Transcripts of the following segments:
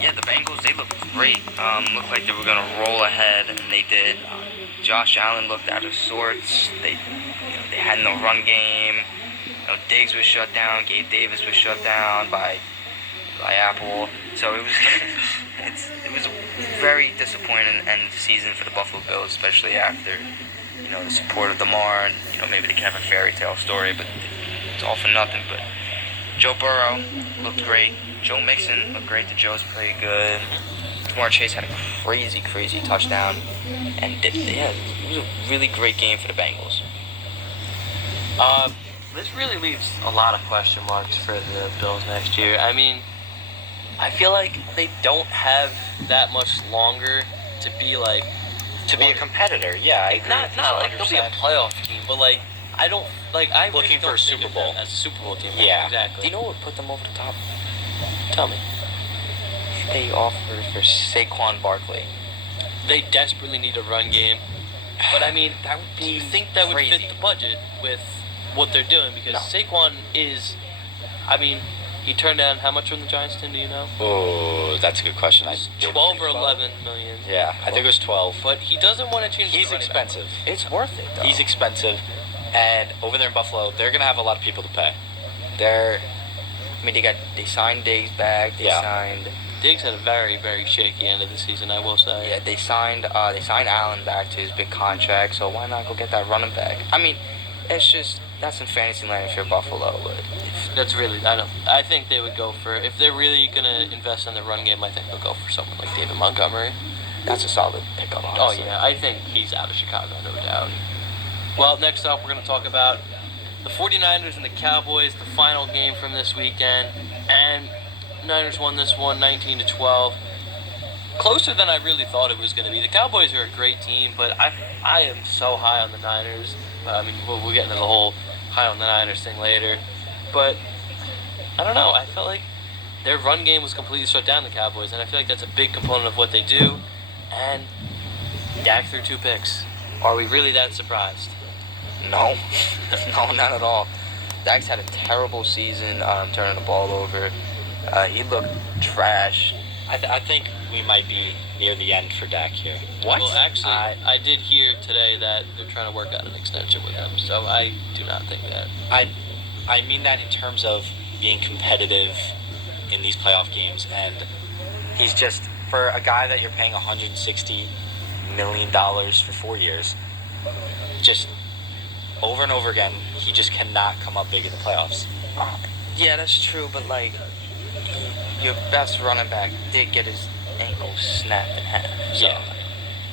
Yeah, the Bengals, they looked great. Looked like they were going to roll ahead, and they did. Josh Allen looked out of sorts. They had no run game. Diggs was shut down. Gabe Davis was shut down by Apple. So it was a very disappointing end of the season for the Buffalo Bills, especially after the support of Damar, and maybe they can have a fairy tale story, but it's all for nothing. But Joe Burrow looked great. Joe Mixon looked great. The Joes played good. Jamar Chase had a crazy touchdown, and it was a really great game for the Bengals. This really leaves a lot of question marks for the Bills next year. I mean, I feel like they don't have that much longer to be like a competitor. Yeah, I agree. Not like they'll be a playoff team, but like I don't like I looking really for a Super Bowl as a Super Bowl team. Yeah, exactly. Do you know what put them over the top? Tell me. They offered for Saquon Barkley. They desperately need a run game, but I mean, that would be do you think that would crazy. fit the budget with what they're doing? Because Saquon is, I mean, he turned down how much from the Giants team? Do you know? Oh, that's a good question. 12 or 11 million. Yeah, I think it was 12. But he doesn't want to change. He's expensive. It's worth it, though. He's expensive, and over there in Buffalo, they're gonna have a lot of people to pay. They signed Diggs back. Diggs had a very, very shaky end of the season, I will say. Yeah, they signed Allen back to his big contract, so why not go get that running back? I mean, that's in fantasy land if you're Buffalo, but I think they would go for, if they're really gonna invest in the run game, I think they'll go for someone like David Montgomery. That's a solid pickup, honestly. Oh yeah, I think he's out of Chicago, no doubt. Well, next up we're gonna talk about the 49ers and the Cowboys, the final game from this weekend, and Niners won this one 19-12. Closer than I really thought it was going to be. The Cowboys are a great team, but I am so high on the Niners. I mean, we'll get into the whole high on the Niners thing later. But, I don't know. I felt like their run game was completely shut down, the Cowboys, and I feel like that's a big component of what they do. And Dak threw 2 picks. Are we really that surprised? No. No, not at all. Dak's had a terrible season turning the ball over. He looked trash. I think we might be near the end for Dak here. What? Well, actually, I did hear today that they're trying to work out an extension with him, so I do not think that. I mean that in terms of being competitive in these playoff games, and he's just, for a guy that you're paying $160 million for 4 years, just over and over again, he just cannot come up big in the playoffs. Yeah, that's true, but your best running back did get his ankle snapped in half. So yeah.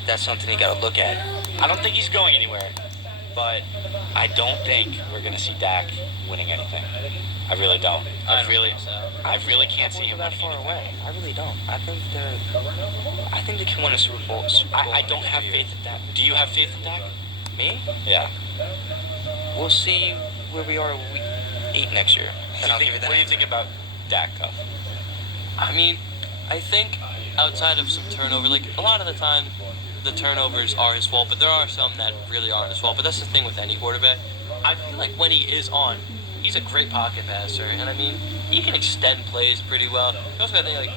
That's something you gotta look at. I don't think he's going anywhere, but I don't think we're gonna see Dak winning anything. I really don't. I really can't see him that winning far anything. away. I really don't. I think they can win a Super Bowl. I don't have faith in Dak. Do you have faith in Dak? Me? Yeah. We'll see where we are week 8 next year. What do you think about Dak, Cuff? I mean, I think outside of some turnover, like a lot of the time, the turnovers are his fault, but there are some that really aren't his fault. But that's the thing with any quarterback. I feel like when he is on, he's a great pocket passer, and I mean, he can extend plays pretty well. You also got to think,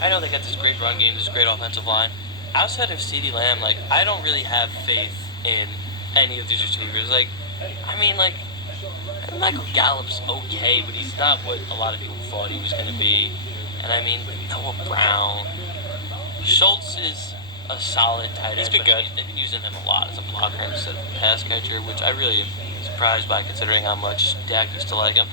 I know they got this great run game, this great offensive line. Outside of CeeDee Lamb, I don't really have faith in any of these receivers. Michael Gallup's okay, but he's not what a lot of people thought he was going to be. And I mean, Noah Brown. Schultz is a solid tight end. He's been good. They've been using him a lot as a blocker instead of a pass catcher, which I really am surprised by considering how much Dak used to like him.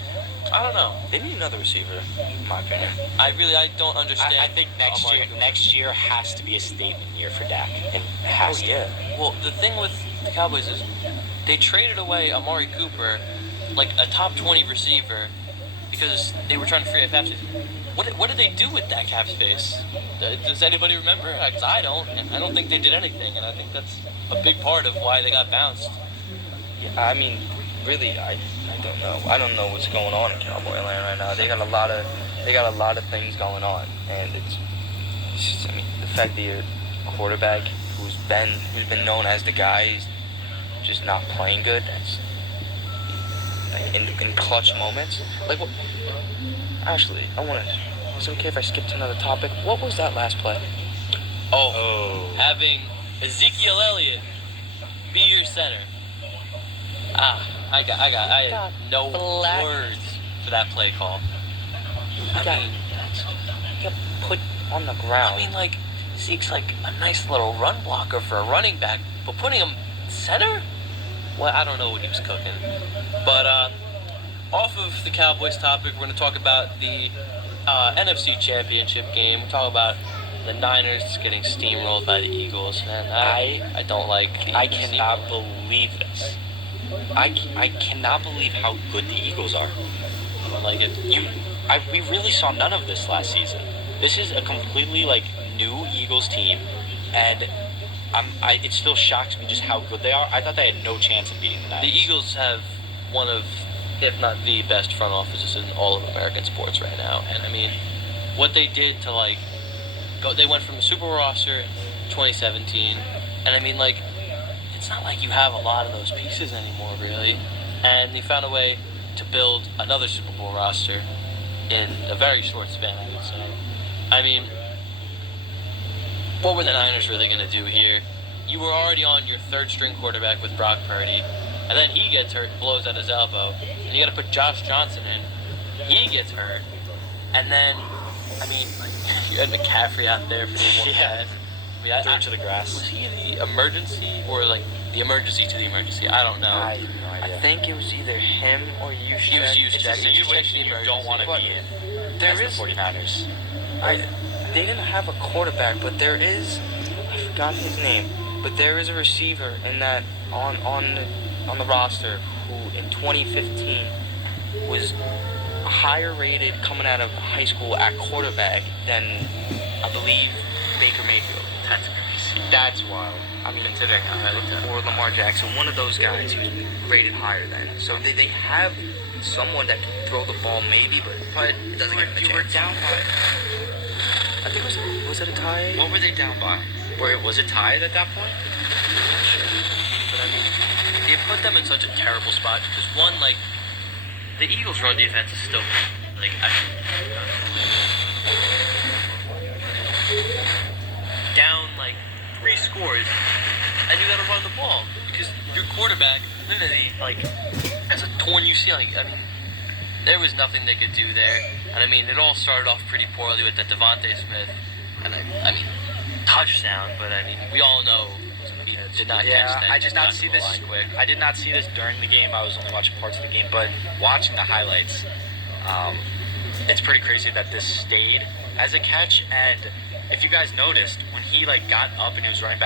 I don't know. They need another receiver, in my opinion. I don't understand. I think next year has to be a statement year for Dak. It has to. Yeah. Well, the thing with the Cowboys is they traded away Amari Cooper, like a top 20 receiver, because they were trying to free up cap space. What did they do with that cap space? Does anybody remember? Because I don't, and I don't think they did anything, and I think that's a big part of why they got bounced. Yeah, I mean, really, I don't know. I don't know what's going on in Cowboy land right now. They got a lot of things going on, and it's just, I mean, the fact that your quarterback who's been known as the guy is just not playing good. That's in clutch moments. Like what? Actually, I want to Is it okay if I skip to another topic? What was that last play? Having Ezekiel Elliott be your center. I had no words for that play call. He got put on the ground. I mean, like, Zeke's like a nice little run blocker for a running back, but putting him center? Well, I don't know what he was cooking. But off of the Cowboys topic, we're going to talk about the NFC Championship game. We're talking about the Niners getting steamrolled by the Eagles, and I don't like the I cannot believe this. I cannot believe how good the Eagles are. I don't like it. We really saw none of this last season. This is a completely new Eagles team, and it still shocks me just how good they are. I thought they had no chance of beating the Niners. The Eagles have one of, if not the best front offices in all of American sports right now, and I mean, what they did to they went from a Super Bowl roster in 2017, and I mean, it's not like you have a lot of those pieces anymore, really. And they found a way to build another Super Bowl roster in a very short span, I would say. I mean, what were the Niners really going to do here? You were already on your third-string quarterback with Brock Purdy, and then he gets hurt, blows out his elbow, and you got to put Josh Johnson in. He gets hurt, and then, I mean, you had McCaffrey out there for the one pass. Threw it to the grass. Was he the emergency or the emergency to the emergency? I don't know. I have no idea. I think it was either him or you. He was used It's a situation you don't want to be in. There as is. the 49ers. They didn't have a quarterback, but there is. I forgot his name, but there is a receiver in that on the roster who in 2015 was higher rated coming out of high school at quarterback than I believe Baker Mayfield. That's crazy. That's wild. I mean, Considering how I looked at or Lamar Jackson, one of those guys who's rated higher than. So they have someone that can throw the ball maybe, but it doesn't give him a chance. You were down by. I think was it a tie? What were they down by? Was it tied at that point? But I mean, you put them in such a terrible spot because one, the Eagles' run defense is still down 3 scores, and you got to run the ball because your quarterback literally has a torn UCL. I mean, there was nothing they could do there, and I mean, it all started off pretty poorly with that Devontae Smith, and I mean, touchdown, but I mean, we all know. Did not catch that. I did not see this. I did not see this during the game. I was only watching parts of the game, but watching the highlights, it's pretty crazy that this stayed as a catch. And if you guys noticed, when he got up and he was running back.